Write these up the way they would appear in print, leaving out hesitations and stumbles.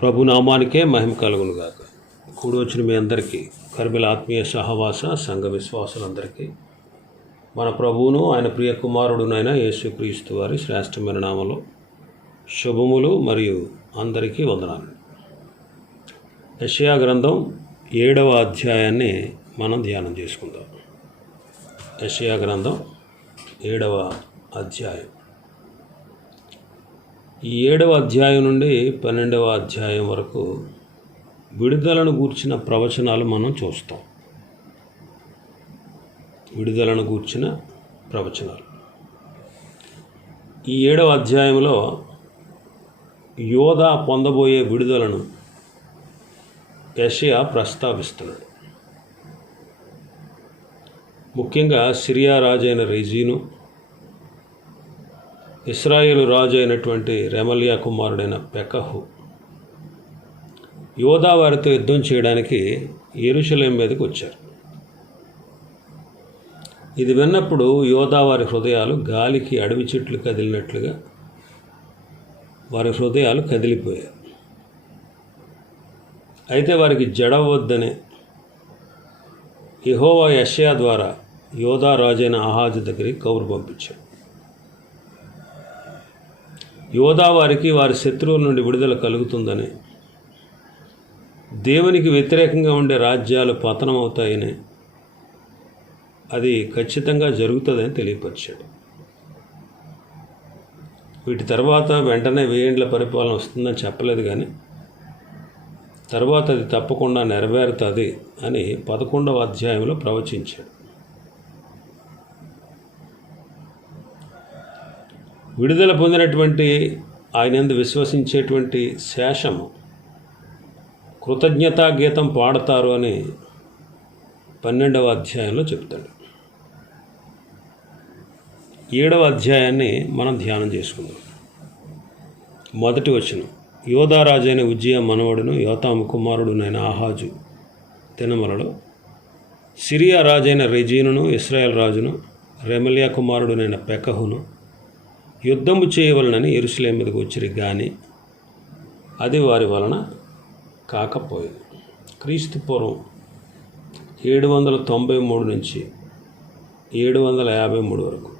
ప్రభునామానికే మహిమ కలుగునుగాక. కూడి వచ్చిన మీ అందరికీ, కర్మిల ఆత్మీయ సహవాస సంఘ విశ్వాసులందరికీ మన ప్రభువును ఆయన ప్రియ కుమారుడునైన యేసుక్రీస్తు వారి శ్రేష్టమైన నామములో శుభములు మరియు అందరికీ వందనాలు. యెషయా గ్రంథం 7వ అధ్యాయాన్ని మనం ధ్యానం చేసుకుందాం. యెషయా గ్రంథం 7వ అధ్యాయం. ఈ 7వ అధ్యాయం నుండి 12వ అధ్యాయం వరకు విడుదలను గూర్చిన ప్రవచనాలు మనం చూస్తాం. విడుదలను గూర్చిన ప్రవచనాలు. ఈ 7వ అధ్యాయంలో యోధా పొందబోయే విడుదలను యెషయా ప్రస్తావిస్తున్నాడు. ముఖ్యంగా సిరియా రాజైన రెజీను, ఇశ్రాయేలు రాజు అయినటువంటి రెమల్యా కుమారుడైన పెకహు యోధా వారితో యుద్ధం చేయడానికి యెరూషలేం మీదకి వచ్చారు. ఇది విన్నప్పుడు యోధా వారి హృదయాలు గాలికి అడవి చెట్లు కదిలినట్లుగా వారి హృదయాలు కదిలిపోయాయి. అయితే వారికి జడవద్దని యెహోవా యెషయా ద్వారా యోధా రాజైన ఆహాజు దగ్గరికి కబురు పంపించాడు. యోధా వారికి వారి శత్రువుల నుండి విడుదల కలుగుతుందని, దేవునికి వ్యతిరేకంగా ఉండే రాజ్యాలు పతనమవుతాయని, అది ఖచ్చితంగా జరుగుతుందని తెలియపరిచాడు. వీటి తర్వాత వెంటనే 1000 ఏండ్ల పరిపాలన వస్తుందని చెప్పలేదు, కానీ తర్వాత అది తప్పకుండా నెరవేరుతుంది అని 11వ అధ్యాయంలో ప్రవచించాడు. విడుదల పొందినటువంటి ఆయనందు విశ్వసించేటువంటి శేషము కృతజ్ఞతా గీతం పాడతారు అని 12వ అధ్యాయంలో చెప్తాడు. 7వ అధ్యాయాన్ని మనం ధ్యానం చేసుకుందాం. మొదటి వచనం. యోధా రాజైన ఉజ్జియా మనవడును యోతాము కుమారుడునైన ఆహాజు దినములలో సిరియా రాజైన రెజీనును, ఇశ్రాయేల్ రాజును, రెమల్యా కుమారుడునైన పెకహును యుద్ధము చేయవలనని యెరూషలేం మీదకు వచ్చిరి, కానీ అది వారి వలన కాకపోయింది. క్రీస్తు పూర్వం 793 నుంచి 753 వరకు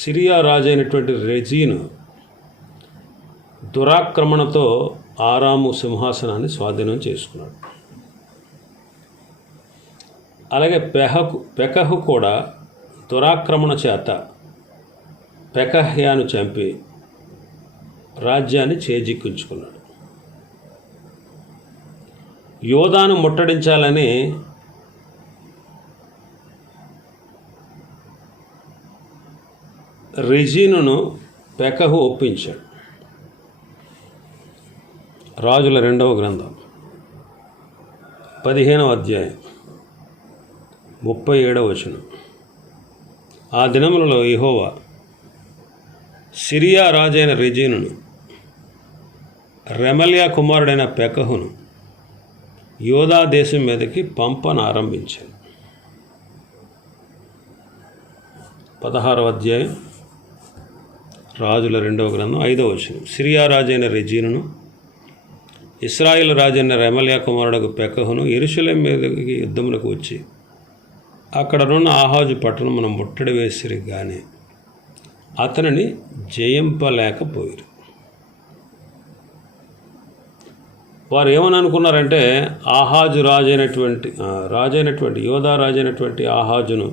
సిరియా రాజైనటువంటి రెజీను దురాక్రమణతో ఆరాము సింహాసనాన్ని స్వాధీనం చేసుకున్నాడు. అలాగే పెకహు కూడా దురాక్రమణ చేత పెకహ్యాను చంపి రాజ్యాన్ని చేజిక్కించుకున్నాడు. యోధాను ముట్టడించాలని రెజీనును పెకహు ఒప్పించాడు. రాజుల 2వ గ్రంథం 15వ అధ్యాయం 37వ వచనం. ఆ దినములలో యెహోవా సిరియా రాజైన రెజీనును, రెమల్యా కుమారుడైన పెకహును యోధా దేశం మీదకి పంపనారంభించాడు. 16వ అధ్యాయం రాజుల 2వ గ్రంథం 5వ వచనం. సిరియా రాజైన రెజీనును, ఇశ్రాయేలు రాజైన రెమల్యా కుమారుడు పెకహును యెరూషలేం మీదకి యుద్ధములకు వచ్చి అక్కడనున్న ఆహాజు పట్టణమును ముట్టడి వేసిరి, కానీ అతనిని జయింపలేకపోయారు. వారు ఏమని అనుకున్నారంటే, ఆహాజు రాజైనటువంటి యోధా రాజైనటువంటి ఆహాజును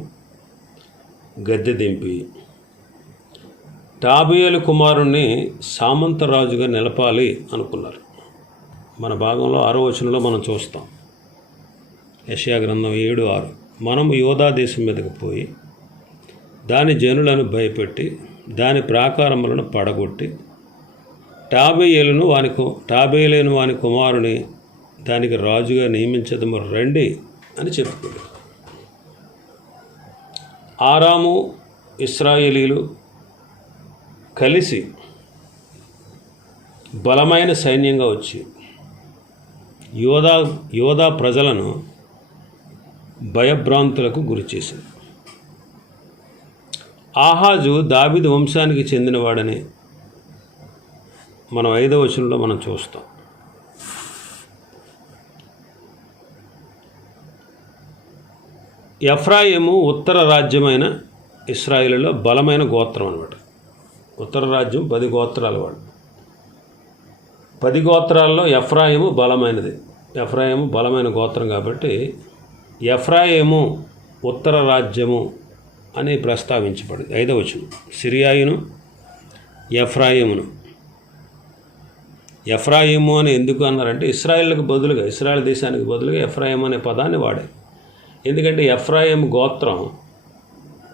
గద్దె దింపి టాబేలు కుమారుణ్ణి సామంతరాజుగా నిలపాలి అనుకున్నారు. మన భాగంలో 6వ వచనంలో మనం చూస్తాం. యెషయా గ్రంథం 7:6. మనము యోధా దేశం మీదకు పోయి దాని జనులను భయపెట్టి దాని ప్రాకారములను పడగొట్టి టాబేయేలును వాని కుమారుని దానికి రాజుగా నియమించదము రండి అని చెప్పుకుంది. ఆరాము, ఇశ్రాయేలీలు కలిసి బలమైన సైన్యంగా వచ్చి యోధా ప్రజలను భయభ్రాంతులకు గురిచేసింది. ఆహాజు దావీదు వంశానికి చెందినవాడని మనం 5వ వచనంలో మనం చూస్తాం. ఎఫ్రాయిము ఉత్తర రాజ్యమైన ఇశ్రాయేలులో బలమైన గోత్రం అన్నమాట. ఉత్తర రాజ్యం 10 గోత్రాల వాడు. 10 గోత్రాల్లో ఎఫ్రాయిము బలమైనది. ఎఫ్రాయిము బలమైన గోత్రం కాబట్టి ఎఫ్రాయిము ఉత్తర రాజ్యము అని ప్రస్తావించబడింది. 5వ వచనం. సిరియాయును ఎఫ్రాయిమును. ఎఫ్రాయిము అని ఎందుకు అన్నారంటే ఇశ్రాయేలుకు బదులుగా, ఇశ్రాయేల్ దేశానికి బదులుగా ఎఫ్రాయిము అనే పదాన్ని వాడారు. ఎందుకంటే ఎఫ్రాయిము గోత్రం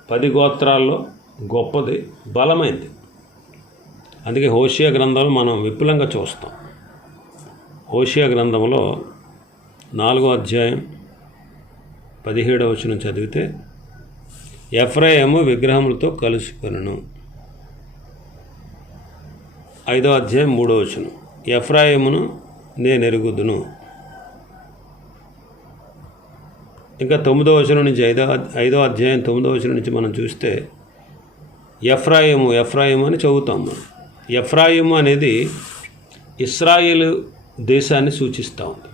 10 గోత్రాల్లో గొప్పది, బలమైంది. అందుకే హోషేయ గ్రంథంలో మనం విపులంగా చూస్తాం. హోషేయ గ్రంథంలో 4వ అధ్యాయం 17వ వచనం చదివితే ఎఫ్రాయిము విగ్రహములతో కలుసుకొనును. 5వ అధ్యాయం 3వ వచనం ఎఫ్రాయిమును నేను ఎరుగుదును. ఇంకా 9వ వచనం నుంచి 5వ అధ్యాయం 9వ వచనం నుంచి మనం చూస్తే ఎఫ్రాయిము అని చదువుతాం మనం. ఎఫ్రాయిము అనేది ఇశ్రాయేలు దేశాన్ని సూచిస్తూ ఉంది.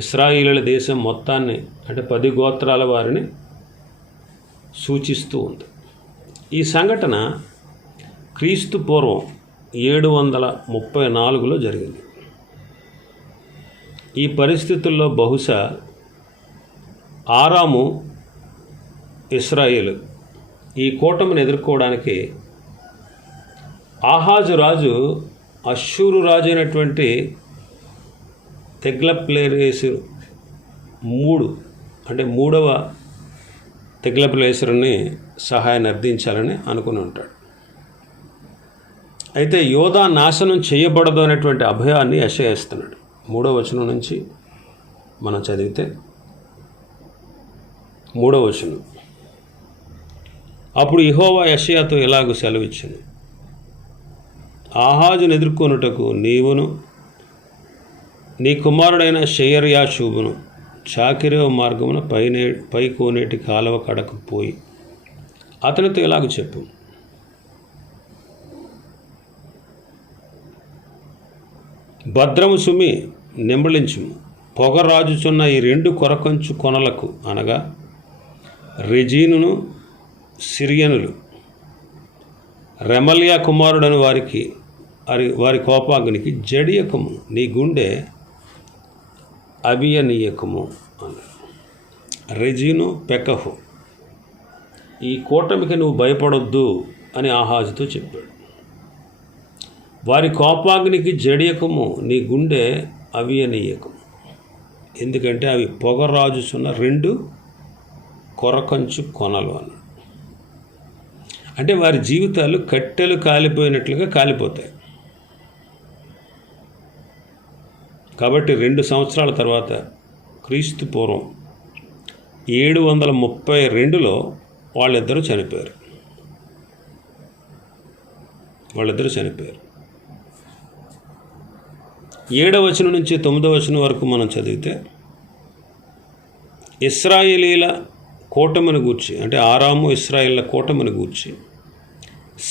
ఇశ్రాయేలుల దేశం మొత్తాన్ని, అంటే 10 గోత్రాల వారిని సూచిస్తూ ఉంది. ఈ సంఘటన క్రీస్తు పూర్వం 734లో జరిగింది. ఈ పరిస్థితుల్లో బహుశా ఆరాము, ఇశ్రాయేలు ఈ కూటమిని ఎదుర్కోవడానికి ఆహాజు రాజు అష్షూరు రాజు అయినటువంటి తెగ్లప్లేసరు 3 అంటే 3వ తెగ్లప్లేసరుని సహాయాన్ని అర్థించాలని అనుకుని ఉంటాడు. అయితే యోధా నాశనం చేయబడదు అనేటువంటి అభయాన్ని యెషయా ఇస్తున్నాడు. 3వ వచనం నుంచి మనం చదివితే 3వ వచనం. అప్పుడు యెహోవా యెషయాతో ఇలాగూ సెలవిచ్చెను, ఆహాజును ఎదుర్కొనుటకు నీవును నీ కుమారుడైన షెయర్యాషూబును చాకిరేవ మార్గమున పై కోనేటి కాలువ కడకు పోయి అతనితో ఇలాగ చెప్పు, భద్రము సుమి నింబళించుము, పొగరాజుచున్న ఈ 2 కొరకంచు కొనలకు అనగా రెజీనును సిరియనులు రెమల్యా కుమారుడని వారి కోపాగ్నికి జడియకము, నీ గుండె అభియనీయకము అన్నాడు. రెజీను పెకహు, ఈ కూటమికి నువ్వు భయపడొద్దు అని ఆహాజుతో చెప్పాడు. వారి కోపాగ్నికి జడియకము, నీ గుండె అవియనీయకము, ఎందుకంటే అవి పొగరాజుచున్న 2 కొరకంచు కొనలు అన్నాడు. అంటే వారి జీవితాలు కట్టెలు కాలిపోయినట్లుగా కాలిపోతాయి. కాబట్టి 2 సంవత్సరాల తర్వాత క్రీస్తు పూర్వం 732లో వాళ్ళిద్దరూ చనిపోయారు. 7వ వచనం నుంచి 9వ వచనం వరకు మనం చదివితే ఇశ్రాయేలీల కూటమిని గూర్చి, అంటే ఆరాము ఇశ్రాయేళ్ల కూటమిని గూర్చి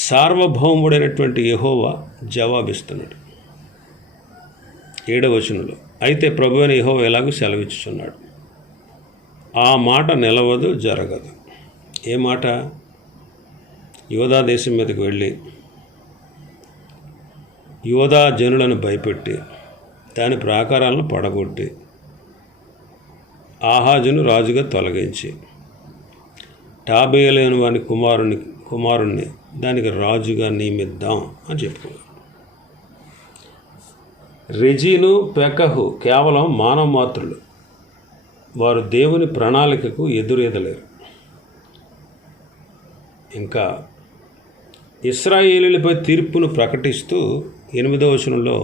సార్వభౌముడైనటువంటి యెహోవా జవాబిస్తున్నాడు. 7వ వచనంలో, అయితే ప్రభువైన యెహోవా ఎలాగూ సెలవిచ్చుచున్నాడు, ఆ మాట నిలవదు, జరగదు. ఏ మాట? యోధా దేశం మీదకి వెళ్ళి యోధా జనులను భయపెట్టి దాని ప్రాకారాలను పడగొట్టి ఆహాజును రాజుగా తొలగించి టాబేయలేని వాని కుమారుణ్ణి దానికి రాజుగా నియమిద్దాం అని చెప్పుకున్నాడు. రెజీను పెకహు కేవలం మానవ మాత్రులు. వారు దేవుని ప్రణాళికకు ఎదురేదలేరు. ఇంకా ఇశ్రాయేలీలపై తీర్పును ప్రకటిస్తూ 8వ వచనంలో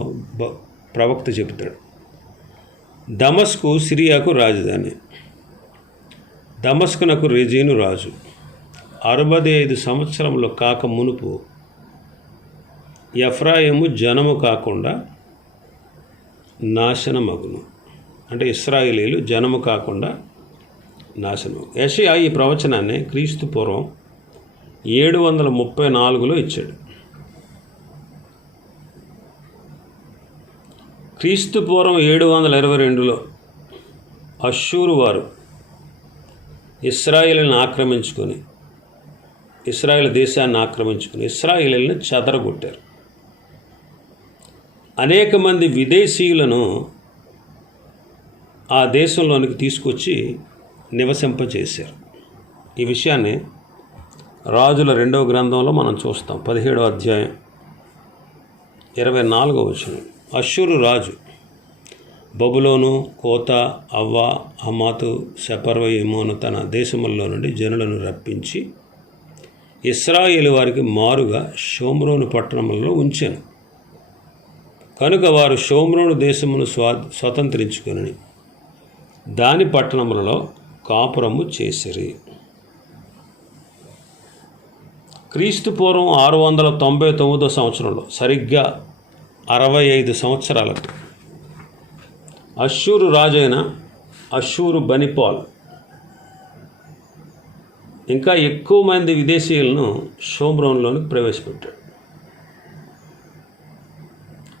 ప్రవక్త చెబుతాడు, దమస్కు సిరియాకు రాజధాని, దమస్కునకు రెజీను రాజు. 65 సంవత్సరంలో కాక మునుపు ఎఫ్రాయిము జనము కాకుండా నాశనమగును. అంటే ఇశ్రాయేలీలు జనము కాకుండా నాశనం. యెషయా ఈ ప్రవచనాన్ని క్రీస్తు పూర్వం 734లో ఇచ్చాడు. క్రీస్తు పూర్వం 722లో అష్షూరు వారు ఇశ్రాయేలును ఆక్రమించుకొని ఇశ్రాయేల్ దేశాన్ని ఆక్రమించుకొని ఇశ్రాయేలుని చెదరగొట్టారు. అనేక మంది విదేశీయులను ఆ దేశంలోనికి తీసుకొచ్చి నివసింపజేశారు. ఈ విషయాన్ని రాజుల 2వ గ్రంథంలో మనం చూస్తాం. 17వ అధ్యాయం 24వ వచనం. అష్షూరు రాజు బబులోను, కోత, అవ్వ, హమాతు, సెపర్వయీమును తన దేశముల్లో నుండి జనులను రప్పించి ఇశ్రాయేలు వారికి మారుగా షోమ్రోను పట్టణంలో ఉంచాను. కనుక వారు షోమ్రోను దేశమును స్వతంత్రించుకొని దాని పట్టణములలో కాపురము చేసిరి. క్రీస్తు పూర్వం 699 సంవత్సరంలో సరిగ్గా 65 సంవత్సరాలకు అష్షూరు రాజైన అష్షూరు బనిపాల్ ఇంకా ఎక్కువ మంది విదేశీయులను షోమ్రోన్లోనికి ప్రవేశపెట్టాడు.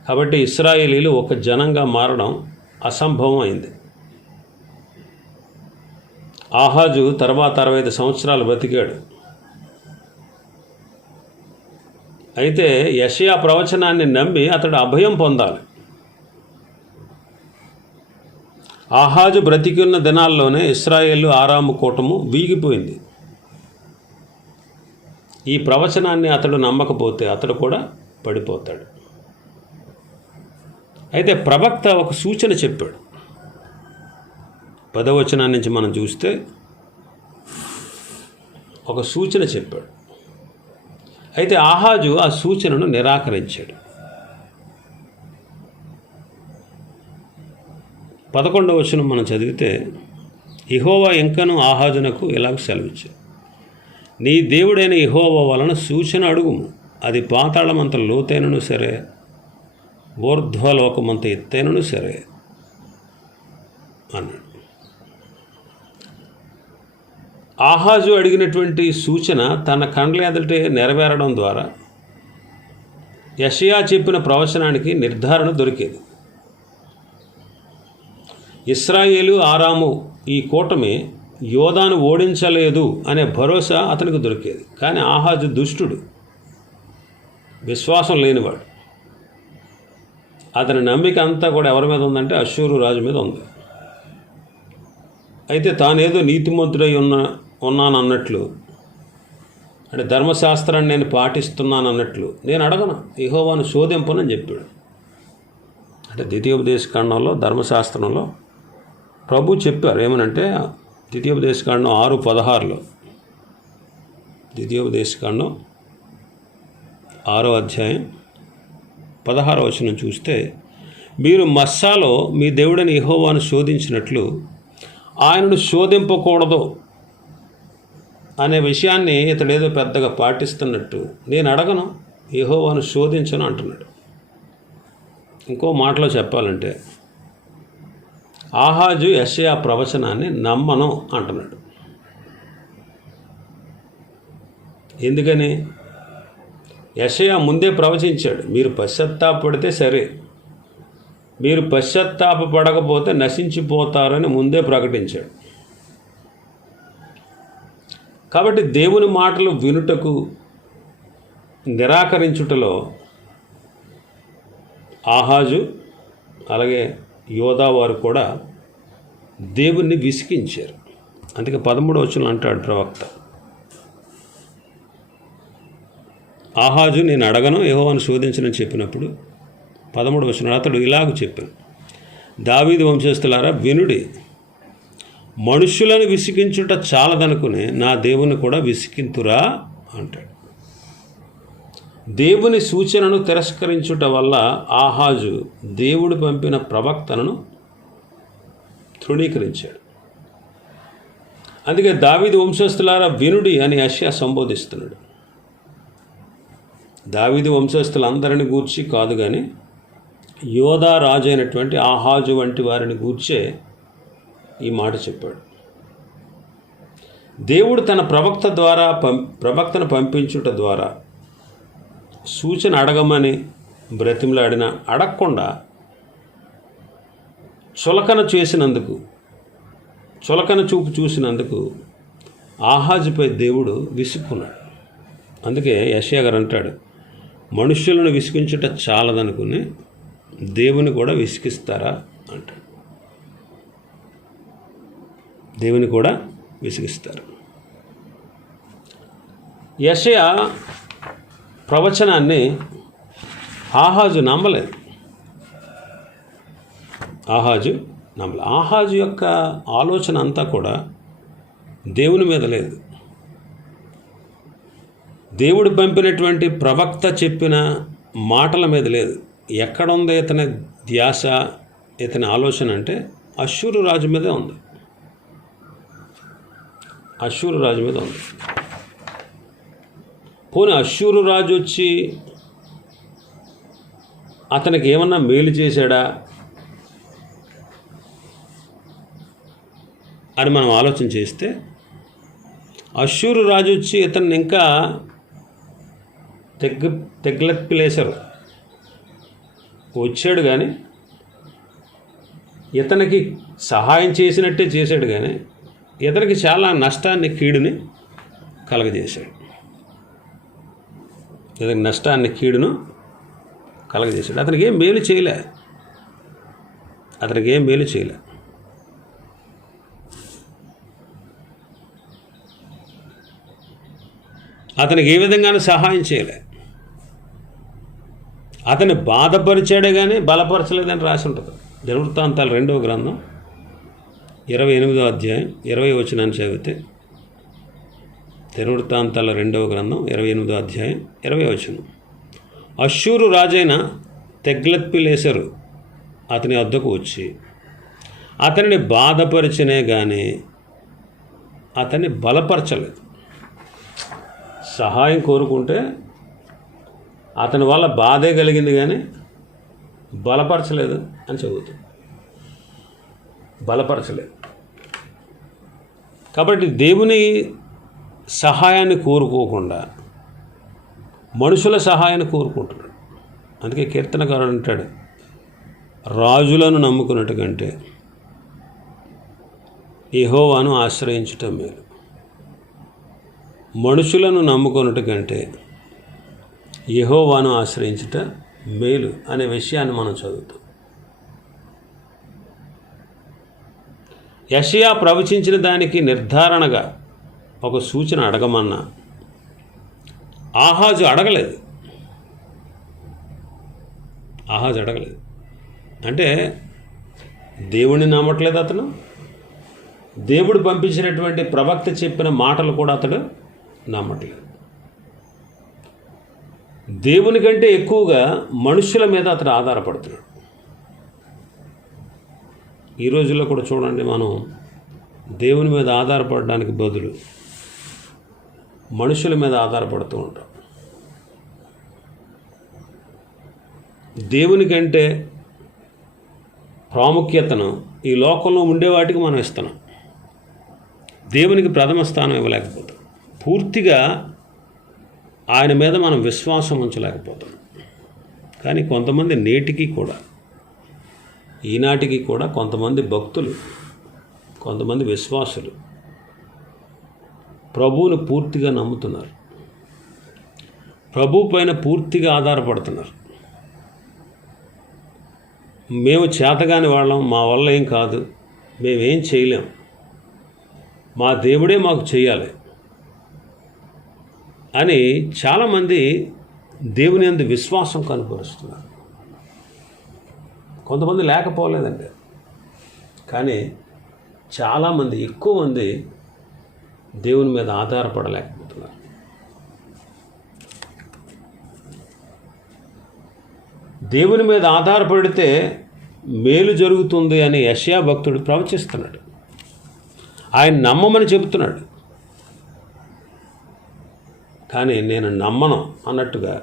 కాబట్టి ఇశ్రాయేలీలు ఒక జనంగా మారడం అసంభవం అయింది. ఆహాజు తర్వాత 65 సంవత్సరాలు బ్రతికాడు. అయితే యెషయా ప్రవచనాన్ని నమ్మి అతడు అభయం పొందాలి. ఆహాజు బ్రతికున్న దినాల్లోనే ఇశ్రాయేలు ఆరాము కూటము వీగిపోయింది. ఈ ప్రవచనాన్ని అతడు నమ్మకపోతే అతడు కూడా పడిపోతాడు. అయితే ప్రవక్త ఒక సూచన చెప్పాడు. 10వ వచనం నుంచి మనం చూస్తే ఒక సూచన చెప్పాడు. అయితే ఆహాజు ఆ సూచనను నిరాకరించాడు. 11వ వచనం మనం చదివితే యెహోవా ఇంకను ఆహాజునకు ఇలాగ సెలవిచ్చాడు. నీ దేవుడైన యెహోవా వలన సూచన అడుగుము, అది పాతాళమంత లోతైనను సరే, ఊర్ధ్వలోకమంత ఎత్తైనను సరే అన్నాడు. ఆహాజు అడిగినటువంటి సూచన తన కండ్ల ఎదుటే నెరవేరడం ద్వారా యెషయా చెప్పిన ప్రవచనానికి నిర్ధారణ దొరికేది. ఇశ్రాయేలు ఆరాము ఈ కూటమి యోధాను ఓడించలేదు అనే భరోసా అతనికి దొరికేది. కానీ ఆహాజు దుష్టుడు, విశ్వాసం లేనివాడు. అతని నమ్మిక అంతా కూడా ఎవరి మీద ఉందంటే అష్షూరు రాజు మీద ఉంది. అయితే తానేదో నీతిమంతుడై ఉన్నానన్నట్లు, అంటే ధర్మశాస్త్రాన్ని నేను పాటిస్తున్నానన్నట్లు, నేను అడగను, యెహోవాను శోధింపనని చెప్పాడు. అంటే ద్వితీయోపదేశకాండంలో ధర్మశాస్త్రంలో ప్రభు చెప్పారు ఏమనంటే, ద్వితీయోపదేశకాండం 6:16లో, ద్వితీయోపదేశకాండం 6వ అధ్యాయం 16వ వచనం చూస్తే, మీరు మస్సాలో మీ దేవుడైన యెహోవాను శోధించినట్లు ఆయనను శోధింపకూడదు అనే విషయాన్ని ఇతడేదో పెద్దగా పాటిస్తున్నట్టు, నేను అడగను, యెహోవాను శోధించను అంటున్నాడు. ఇంకో మాటలో చెప్పాలంటే ఆహాజు యెషయా ప్రవచనాన్ని నమ్మను అంటున్నాడు. ఎందుకని? యెషయా ముందే ప్రవచించాడు, మీరు పశ్చాత్తాపడితే సరే, మీరు పశ్చాత్తాపడకపోతే నశించిపోతారని ముందే ప్రకటించాడు. కాబట్టి దేవుని మాటలు వినుటకు నిరాకరించుటలో ఆహాజు అలాగే యోధా వారు కూడా దేవుణ్ణి విసిగించారు. అందుకే 13వ వచనం అంటాడు ప్రవక్త, ఆహాజు నేను అడగను, యెహోవాను శోధించనని చెప్పినప్పుడు 13వ వచనం అతడు ఇలాగ చెప్పాను, దావీదు వంశస్థులారా వినుడి, మనుష్యులను విసిగించుట చాలదనుకుని నా దేవుని కూడా విసిగింతురా అంటాడు. దేవుని సూచనను తిరస్కరించుట వల్ల ఆహాజు దేవుడు పంపిన ప్రవక్తను తృణీకరించాడు. అందుకే దావీదు వంశస్థులారా వినుడి అని యెషయా సంబోధిస్తున్నాడు. దావీదు వంశస్థులందరిని గూర్చి కాదు, కానీ యోధా రాజు అయినటువంటి ఆహాజు వంటి వారిని గూర్చే ఈ మాట చెప్పాడు. దేవుడు తన ప్రవక్తను పంపించుట ద్వారా సూచన అడగమని బ్రతిమలాడిన అడగకుండా చులకన చూపు చూసినందుకు ఆహాజుపై దేవుడు విసుక్కున్నాడు. అందుకే యెషయా గారు అంటాడు, మనుష్యులను విసిగించుట చాలదనుకుని దేవుని కూడా విసిగిస్తారా అంటాడు. దేవుని కూడా విసిగిస్తారు. యెషయా ప్రవచనాన్ని ఆహాజు నమ్మలేదు. ఆహాజు యొక్క ఆలోచన అంతా కూడా దేవుని మీద లేదు. దేవుడు పంపినటువంటి ప్రవక్త చెప్పిన మాటల మీద లేదు. ఎక్కడ ఉంది ఇతని ధ్యాస, ఇతని ఆలోచన అంటే అష్షూరు రాజు మీదే ఉంది. పోనీ అష్షూరు రాజు వచ్చి అతనికి ఏమన్నా మేలు చేశాడా అని మనం ఆలోచన చేస్తే, అష్షూరు రాజు వచ్చి ఇతన్ని ఇంకా తెగ్లెత్పిలేశారు వచ్చాడు, కానీ ఇతనికి సహాయం చేసినట్టే చేశాడు, కానీ ఇతనికి చాలా నష్టాన్ని, కీడుని కలగజేశాడు. అతనికి ఏం మేలు చేయలే. అతనికి ఏ విధంగానూ సహాయం చేయలే. అతన్ని బాధపరిచాడే కానీ బలపరచలేదని రాసి ఉంటుంది. దినవృత్తాంతాలు 2వ గ్రంథం 28వ అధ్యాయం 20వ వచనాన్ని చదివితే, దినవృత్తాంతాల 2వ గ్రంథం 28వ అధ్యాయం 20వ వచనం, అష్షూరు రాజైన తెగ్లత్పిలేసరు అతని వద్దకు వచ్చి అతనిని బాధపరిచినే కానీ అతన్ని బలపరచలేదు. సహాయం కోరుకుంటే అతని వల్ల బాధే కలిగింది, కానీ బలపరచలేదు అని చదువుతుంది. కాబట్టి దేవుని సహాయాన్ని కోరుకోకుండా మనుషుల సహాయాన్ని కోరుకుంటున్నాడు. అందుకే కీర్తనకారుడు అంటాడు, రాజులను నమ్ముకున్నట్టు కంటే యెహోవాను ఆశ్రయించటం మేలు, మనుషులను నమ్ముకున్నట్టు కంటే యెహోవాను ఆశ్రయించుట మేలు అనే విషయాన్ని మనం చదువుతాం. యెషయా ప్రవచించిన దానికి నిర్ధారణగా ఒక సూచన అడగమన్నా ఆహాజు అడగలేదు. అంటే దేవుడిని నమ్మట్లేదు అతను. దేవుడు పంపించినటువంటి ప్రవక్త చెప్పిన మాటలు కూడా అతడు నమ్మట్లేదు. దేవుని కంటే ఎక్కువగా మనుషుల మీద అతడు ఆధారపడుతున్నాడు. ఈ రోజుల్లో కూడా చూడండి, మనం దేవుని మీద ఆధారపడడానికి బదులు మనుషుల మీద ఆధారపడుతూ ఉంటాం. దేవుని కంటే ప్రాముఖ్యతను ఈ లోకంలో ఉండే వాటికి మనం ఇస్తున్నాం. దేవునికి ప్రథమ స్థానం ఇవ్వలేకపోతాం. పూర్తిగా ఆయన మీద మనం విశ్వాసం ఉంచలేకపోతాం. కానీ కొంతమంది ఈనాటికి కూడా కొంతమంది భక్తులు, కొంతమంది విశ్వాసులు ప్రభువును పూర్తిగా నమ్ముతున్నారు, ప్రభు పైన పూర్తిగా ఆధారపడుతున్నారు. మేము చేతగాని వాళ్ళం, మా వల్ల ఏం కాదు, మేమేం చేయలేం, మా దేవుడే మాకు చేయాలి అని చాలామంది దేవుని యందు విశ్వాసం కనపరుస్తున్నారు. కొంతమంది లేకపోలేదండి, కానీ చాలామంది, ఎక్కువ మంది దేవుని మీద ఆధారపడలేకపోతున్నారు. దేవుని మీద ఆధారపడితే మేలు జరుగుతుంది అని యెషయా భక్తుడు ప్రవచిస్తున్నాడు. ఆయన నమ్మమని చెబుతున్నాడు, కానీ నేను నమ్మను అన్నట్టుగా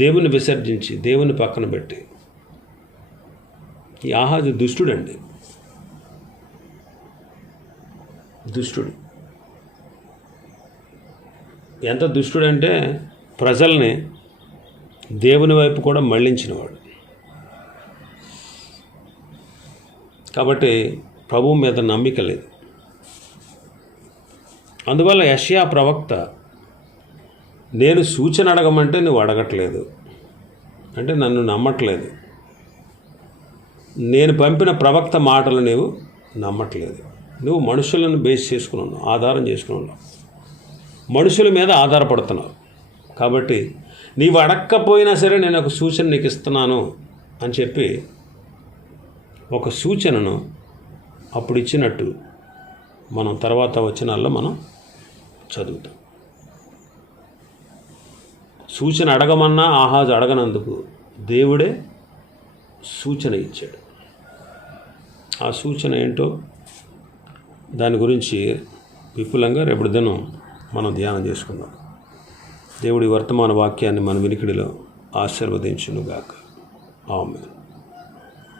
దేవుని విసర్జించి దేవుని పక్కన పెట్టి, ఈ ఆహాజు దుష్టుడండి, దుష్టుడు. ఎంత దుష్టుడంటే ప్రజల్ని దేవుని వైపు కూడా మళ్ళించినవాడు. కాబట్టి ప్రభువు మీద నమ్మిక లేదు. అందువల్ల యెషయా ప్రవక్త, నేను సూచన అడగమంటే నువ్వు అడగట్లేదు, అంటే నన్ను నమ్మట్లేదు, నేను పంపిన ప్రవక్త మాటలు నీవు నమ్మట్లేదు, నువ్వు మనుషులను బేస్ చేసుకుని ఉన్నావు, ఆధారం చేసుకుని ఉన్నావు, మనుషుల మీద ఆధారపడుతున్నావు. కాబట్టి నీవు అడక్కపోయినా సరే నేను ఒక సూచన నీకు ఇస్తున్నాను అని చెప్పి ఒక సూచనను అప్పుడు ఇచ్చినట్టు మనం తర్వాత వచనాల్లో మనం చదువుతాం. సూచన అడగమన్నా ఆహాజు అడగనందుకు దేవుడే సూచన ఇచ్చాడు. ఆ సూచన ఏంటో దాని గురించి విపులంగా రేపటి దినం మనం ధ్యానం చేసుకుందాం. దేవుడి వర్తమాన వాక్యాన్ని మన వినికిడిలో ఆశీర్వదించునుగాక. ఆమేన్.